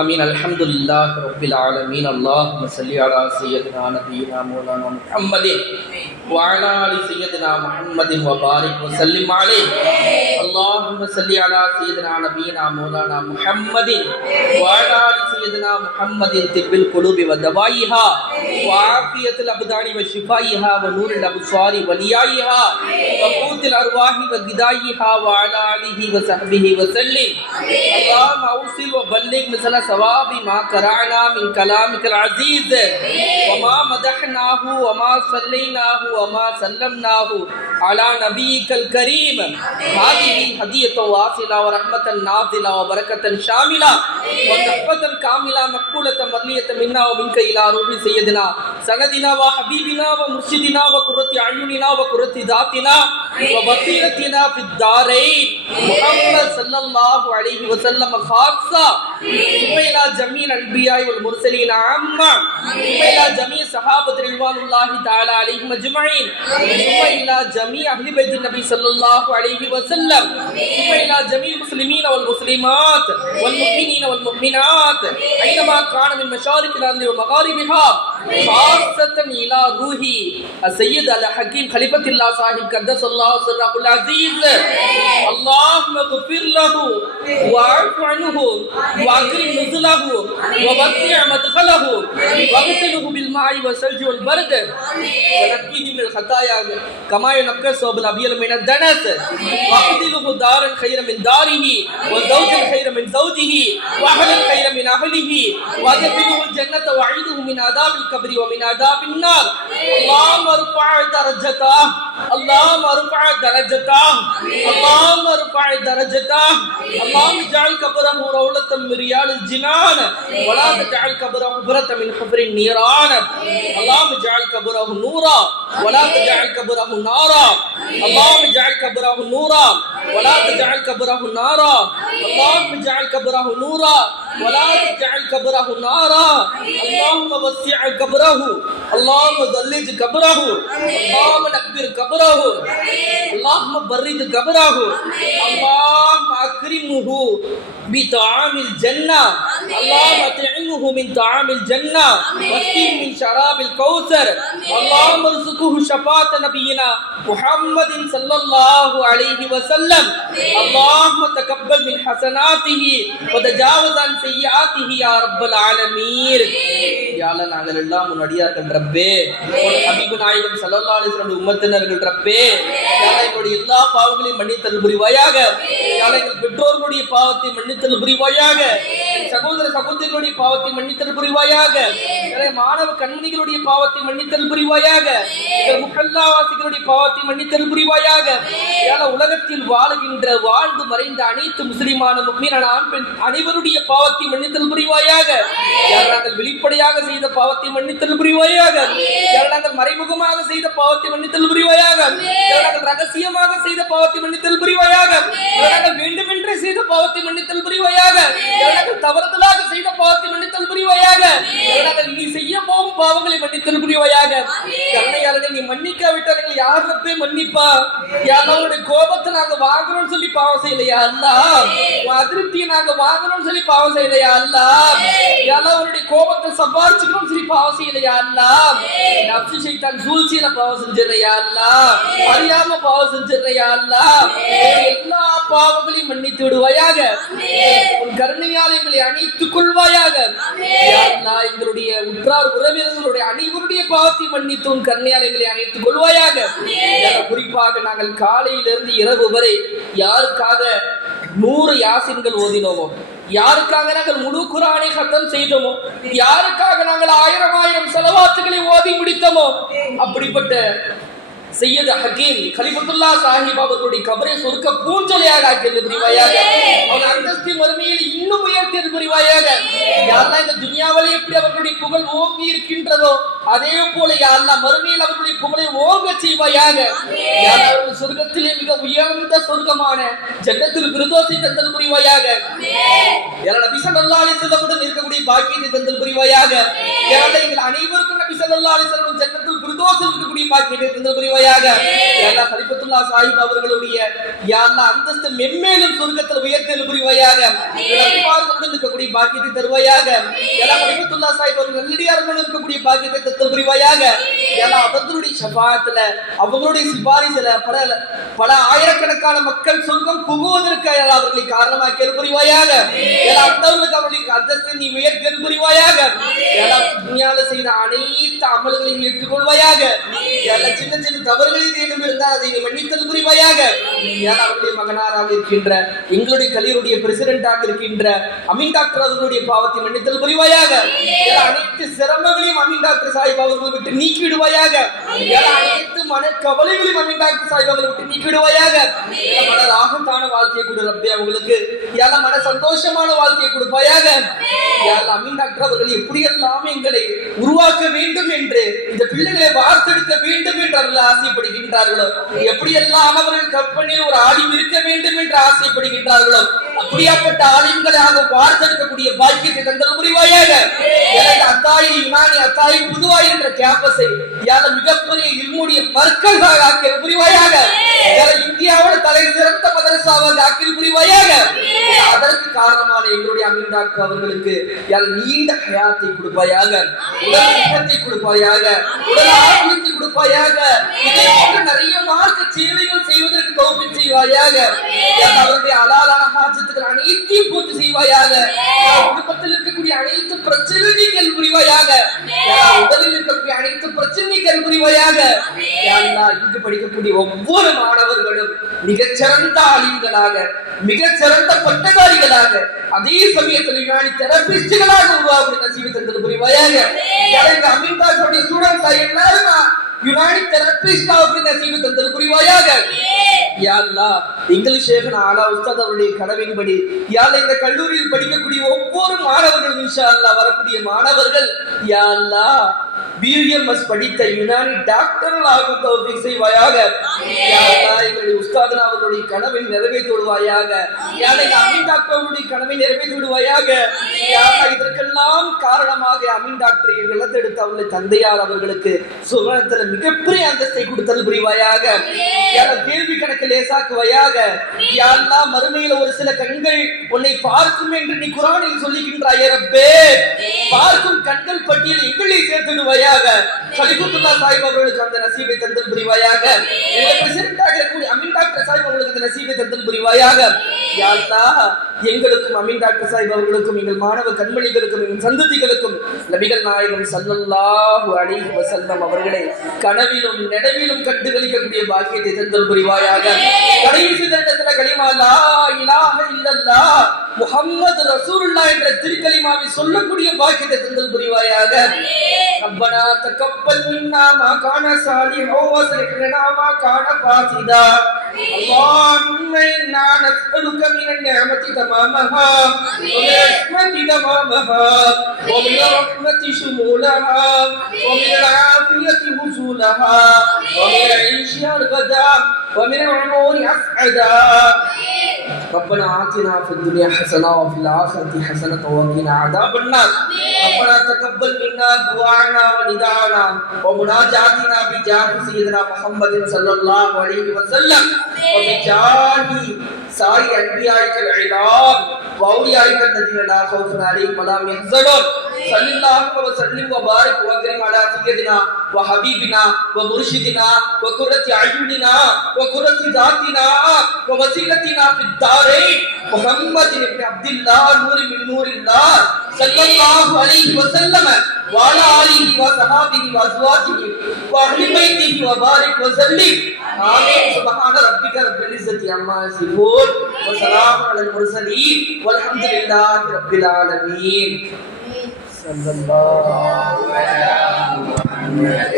آمين. الحمد لله رب العالمين. اللهم صل على سيدنا نبينا مولانا محمد وعلى آل سيدنا محمد وبارك وسلم عليه. اللهم صل على سيدنا نبينا مولانا محمد وعلى آل سيدنا محمد طب القلوب ودوائها وعافية الأبدان وشفائها ونور الأبصار وليائها وقوت الأرواح وغذائها وعلى آله وصحبه وسلم. اللهم أوصل وبلغ مثل ثواب ما قرأنا من كلامك العزيز وما مدحناه وما صليناه وما سلمناه على نبيك الكريم. هذه هدية واصلة ورحمة نازلة وبركة شاملة وتحفة كاملة مقبولة مرلية منا ومنك إلى روح سيدنا سندنا وحبيبنا ومرشدنا وقرة أعيننا وقرة ذاتنا وبصيرتنا في الدارين محمد صلى الله عليه وسلم خاصة ثم إلى جميع الأنبياء والمرسلين عامة ثم إلى جميع صحابة رضوان الله تعالى عليهم أجمعين ثم إلى جميع أهل بيت النبي صلى الله عليه وسلم ثم إلى جميع المسلمين والمسلمات والمؤمنين والمؤمنات أينما كان من مشارق الأرض ومغاربها خاصة إلى روحي السيد الحكيم خليفة الله صاحب قدس الله سره العزيز. اللهم اغفر له واعف عنه واكرم نزله ووسع مدخله واغسله بالماء والثلج والبرد ونقيه من الخطايا كما ينقى الثوب الابيض من الدنس وابدله دارا خيرا من داره وزوجا خيرا من زوجه واهلا خيرا من اهله وادخله الجنة وعيده من عذاب القبر ومن عذاب النار. اللهم ارفع درجته اللهم ارفع درجته اللهم ارفع درجته. اللهم اجعل قبره روضة من رياض الجنان ولا تجعل قبره حفرة من حفر النيران. اللهم اجعل قبره نورا ولا تجعل قبره نارا. اللهم اجعل قبره نورا ولا تجعل قبره نارا. اللهم اجعل قبره نورا ولا تجعل قبره نارا. اللهم وسع قبره اللهم ضلج قبره اللهم نكبر قبره اللهم برد قبره اللهم اكرمه بطعام الجنة. اللهم اطعمه من طعام الجنة واسقه من شراب الكوثر. اللهم ارزقه شفاعة نبينا محمد صلى الله عليه وسلم. اللهم تقبل من حسناته وتجاوز عن سيئاته يا رب العالمين. يا الله நாங்கள் எல்லாம் உன் அடியார்கள் ரப்பே, உன் ஹபீப் நாயகம் ஸல்லல்லாஹு அலைஹி வஸல்லம் உம்மத்தினர்கள் ரப்பே. யா அல்லாஹ் எங்களுடைய எல்லா பாவங்களையும் மன்னித்தருள் புரிவாயாக. யா அல்லாஹ் எங்கள் பெற்றோர்களுடைய பாவத்தை மன்னித்தருள் புரிவாயாக. சகோதர சகோதரிகளுடைய பாவத்தை மன்னித்தருள் புரிவாயாக. மாணவ கண்மணிகளுடைய பாவத்தை மன்னித்தருள் புரிவாயாக. முஹல்லாவாசிகளுடைய பாவத்தை மன்னித்தருள் புரிவாயாக. உலகத்தில் வாழுகின்ற வாழ்ந்து மறைந்த அனைத்து முஸ்லிமான முஃமினான ஆண் பெண் அனைவருடைய பாவத்தை மன்னித்தருள் புரிவாயாக. நாங்கள் வெளிப்படையாக செய்த பாவத்தை மன்னித்தருள் புரிவாயாக. நாங்கள் மறைமுகமாக செய்த பாவத்தை மன்னித்தருள் புரிவாயாக. நாங்கள் ரகசியமாக செய்த பாவத்தை மன்னித்தருள் புரிவாயாக. நாங்கள் வேண்டுமென்றே செய்த பாவத்தை மன்னித்தருள் புரிவாயாக. நாங்கள் தவறுதலாக செய்த பாவத்தை மன்னித்தருள் புரிவாயாக. நாங்கள் நீ செய்ய போகும் பாவங்களை மன்னித்தருள் புரிவாயாக. கருணையாளனே, நீ மன்னிக்காவிட்டால் எங்களை யார் ரப்பே மன்னிப்பா? யாருடைய கோபத்தை நாங்க வாங்குறோம்னு சொல்லி பாவம் செய்யலையா அல்லாஹ்? அதிருப்தியை நாங்க வாங்குறோம்னு சொல்லி பாவம் செய்யலையா அல்லாஹ்? யாருடைய கோபத்தை சம்பாதிச்சுக்கணும் சொல்லி பாவம் செய்யலையா அல்லாஹ்? நப்சு ஷைத்தான் சூழ்ச்சியில பாவம் செஞ்சிடறியா அல்லாஹ்? அறியாம பாவம் செஞ்சிடறியா அல்லாஹ்? எல்லா பாவங்களையும் மன்னித்து விடுவாயாக. உன் கருணையால் எங்களை அணைத்துக் கொள்வாயாக. எங்களுடைய உற்றார் உறவினர்களுடைய அனைவருடைய பாவத்தை மன்னித்து உன் கருணையால் எங்களை அணைத்துக் கொள்வாயாக. குறிப்பாக நாங்கள் காலையிலிருந்து இரவு வரை யாருக்காக 100 யாசின்கள் ஓதினோமோ, யாருக்காக நாங்கள் முழு குர்ஆனை கத்தம் செய்தோமோ, யாருக்காக நாங்கள் 1000 ஸலவாத்துகளை ஓதி முடித்தோமோ, அப்படிப்பட்ட சையத் ஹக்கீம் கலிஃபத்துல்லாஹ் சாஹிப் அவர்களுடைய கபரை சொர்க்க பூஞ்சொலியாக ஆக்கியது புரிவாயாக. அவன் அந்தஸ்து மறுமையில் இன்னும் உயர்த்தியது புரிவாயாக. யாரெல்லாம் இந்த துனியாவிலே எப்படி அவர்களுடைய புகழ் ஓங்கி இருக்கின்றதோ அதே போல யாரெல்லாம் மறுமையில் அவர்களுடைய புகழை ஓங்க செய்வாயாக. யாரெல்லாம் சொர்க்கத்திலே மிக உயர்ந்த சொர்க்கமான ஜன்னத்துல் ஃபிர்தௌஸை தந்தல் புரிவாயாக. யாரெல்லாம் நபி ஸல்லல்லாஹு அலைஹி வஸல்லம் இருக்கக்கூடிய பாக்கியத்தை தந்தல் புரிவாயாக. யாரெல்லாம் எங்கள் அனைவருக்கும் நபி ஸல்லல்லாஹு அலைஹி வஸல்லம் ஜன்னத்துல் ஃபிர்தௌஸில் இருக்கக்கூடிய பாக்கியத்தை தந்தல் புரிவாயாக. யா அல்லாஹ் கலிஃபத்துல்லாஹ் சாஹிப் அவர்களுடைய யா அல்லாஹ் அந்தஸ்து மென்மேலும் சொர்க்கத்தில் உயர்த்தல் புரிவாயாக. அல்பார்களுடன் இருக்கக்கூடிய பாக்கியத்தை தருவாயாக. யா அல்லாஹ் கலிஃபத்துல்லாஹ் சாஹிப் அவர்கள் நல்லடியார்களுடன் இருக்கக்கூடிய பாக்கியத்தை தந்தல் புரிவாயாக. யா அல்லாஹ் அவர்களுடைய ஷஃபாஅத்துல அவர்களுடைய சிபாரிசுல பல ஆயிரக்கணக்கான மக்கள் சொர்க்கம் புகுவதற்கு அவர்களை காரணமாக்கி புரிவாயாக. அவர்களுக்கு அந்தஸ்தை நீ உயர்த்தல் புரிவாயாக. துன்யால செய்த அனைத்து அமல்களையும் ஏற்றுக்கொள்வாயாக. சின்ன சின்ன தவறுகளில் ஏதும் இருந்தால் அதை மன்னித்தல் புரிவாயாக. அவர்களுடைய மகனாராக இருக்கின்ற எங்களுடைய கல்லூரிய பிரசிடென்டாக இருக்கின்ற அமீன் டாக்டர் அவர்களுடைய பாவத்தை மன்னித்தல் புரிவாயாக. அனைத்து சிரமங்களையும் அமீன் டாக்டர் சாஹிப் அவர்கள் விட்டு நீக்கிடுவாயாக. அனைத்து மன கவலைகளையும் அமீன் டாக்டர் சாஹிப் அவர்கள் விட்டு நீக்கிடுவாயாக. மன ராகத்தான வாழ்க்கையை கொடு ரப்பே அவங்களுக்கு. மன சந்தோஷமான வாழ்க்கையை கொடுப்பாயாக. அமீன் டாக்டர் அவர்கள் எப்படியெல்லாம் எங்களை உருவாக்க வேண்டும் என்று இந்த பிள்ளைகளை வார்த்தெடுக்க வேண்டும் என்று அவர்கள் ஆசைப்படுகின்றார்களோ, எப்படியெல்லாம் அவர்கள் கற்பனையில் ஒரு ஆலிம் இருக்க வேண்டும் என்று ஆசைப்படுகின்றார்களோ, அப்படியாப்பட்ட ஆலிம்களாக வார்த்தெடுக்கக்கூடிய பாக்கியத்தை தந்தல் புரிவாயாக. அத்தாயி யுனானி அத்தாயி புதுவாய் என்ற கேம்பஸை மிகப்பெரிய இல்முடைய மர்க்கஸாக ஆக்கிய புரிவாயாக. இந்தியாவோட தலை சிறந்த மதரசாவாக ஆக்கிய புரிவாயாக. அதற்கு காரணமான எங்களுடைய அமீன் டாக்டர் அவர்களுக்கு நீண்ட ஹயாத்தை கொடுப்பாயாக, உடல் சுகத்தை கொடுப்பாயாக, உடல் ஆரோக்கியத்தை கொடுப்பாயாக. இதை போன்ற நிறைய மார்க்க சேவைகள் செய்வதற்கு தௌஃபீக் செய்வாயாக. அவருடைய ஹலாலான ஹாஜத்துகள் அனைத்தையும் பூர்த்தி செய்வாயாக. குடும்பத்தில் இருக்கக்கூடிய அனைத்து பிரச்சனைகள் புரிவாயாக. உடலில் இருக்கக்கூடிய அனைத்து பிரச்சனைகள் புரிவாயாக. இங்கு படிக்கக்கூடிய ஒவ்வொரு மாணவர்களும் மிகச்சிறந்த ஆலிம்களாக, மிகச்சிறந்த பட்டதாரிகளாக, அதே சமயத்தில் தெரபிஸ்டுகளாக உருவாகும் நசீபை தந்தல் புரிவாயாக. அமீன் டாக்டருடைய ஸ்டூடெண்ட்ஸ் எல்லாரும் யுனானி தெரபிஸ்டாவுக்கு நசீபை தந்தல் புரிவாயாக. யா அல்லாஹ் இங்கிலீஷ் ஷேഖ் ஆலா உஸ்தாத் அவருடைய கனவின்படி யா அல்லாஹ் இந்த கல்லூரியில் படிக்கக்கூடிய ஒவ்வொரு மாணவர்களும் இன்ஷா அல்லாஹ் வரக்கூடிய மாணவர்கள் யா அல்லாஹ் பிஎம்எஸ் படித்த யுனானி டாக்டர்களாக தௌஃபீக் செய்வாயாக. யா அல்லாஹ் எங்களுடைய உஸ்தாத்னா அவருடைய கனவை நிறைவேற்றி விடுவாயாக. யா அல்லாஹ் அமீன் டாக்டர் அவருடைய கனவை நிறைவேற்றி விடுவாயாக. யா அல்லாஹ் இதற்கெல்லாம் காரணமாக அமீன் டாக்டரை வளர்த்தெடுத்த அவருடைய தந்தையார் அவர்களுக்கு சுவனத்தில் மிகப்பெரிய அந்தஸ்தை கொடுத்தல் புரிவாயாக. யா அல்லாஹ் கேள்வி கணக்கு லேசாக்குவாயாக. யா அல்லாஹ் மறுமையில் ஒரு சில கண்கள் உன்னை பார்க்கும் என்று நீ குர்ஆனில் சொல்லுகின்றாயே ரப்பே, பார்க்கும் கண்கள் பட்டியல் எங்களை சேர்த்துடுவாயாக. கலிஃபத்துல்லாஹ் சாஹிப் அவர்களுக்கு அந்த நசீபை தந்தல் புரிவாயாக. எங்கள் பிரசிடென்டாக இருக்கக்கூடிய அமீன் டாக்டர் சாஹிப் அவர்களுக்கு அந்த நசீபை தந்தல் புரிவாயாக. யா அல்லாஹ் எங்களுக்கும் அமீன் டாக்டர் சாஹிப் அவர்களுக்கும் எங்கள் மாணவ கண்மணிகளுக்கும் எங்கள் சந்ததிகளுக்கும் நபிகள் நாயகம் ஸல்லல்லாஹு அலைஹி வஸல்லம் அவர்களை கனவிலும் நனவிலும் கண்டுகளிக்கக்கூடிய பாக்கியத்தை தந்தல் புரிவாயாக. கடைசி தண்டத்துல கலிமா லா இலாஹ இல்லல்லாஹ் முஹம்மது ரசூலுல்லாஹ் என்ற திருக்கலிமாவை சொல்லக்கூடிய பாக்கியத்தை தந்தல் புரிவாயாக. ரப்பனா தகப்பல் மின்னா மா கான சாலிஹா வ ஸலிஹ்னா மா கான ஃபாசிதா. اللهم إنا نسألك من النعمة تمامها ومن الرحمة تمامها ومن الرحمة شمولها ومن العافية وصولها ومن العيش الغدا ومن العمر أسعدا. ربنا آتنا في الدنيا حسنة وفي الآخرة حسنة وقنا عذاب النار. ربنا تقبل منا دعاءنا ونداءنا ومناجاتنا بجاه سيدنا محمد صلى الله عليه وسلم وبجاه سائر أنبيائك العظام وأوليائك الذين لا خوف عليهم ولا هم يحزنون. صلى الله وسلم وبارك وكرم على سيدنا وحبيبنا ومرشدنا وقرة أعيننا وقرة ذاتنا ووسيلتنا في الدارين محمد بن عبد الله نور من نور الله صلى الله عليه وسلم وعلى آله وصحبه وأزواجه وأهل بيته وبارك وسلم. آمين. سبحان ربك رب العزة عما يصفون وسلام على المرسلين والحمد لله رب العالمين. صلى الله على محمد.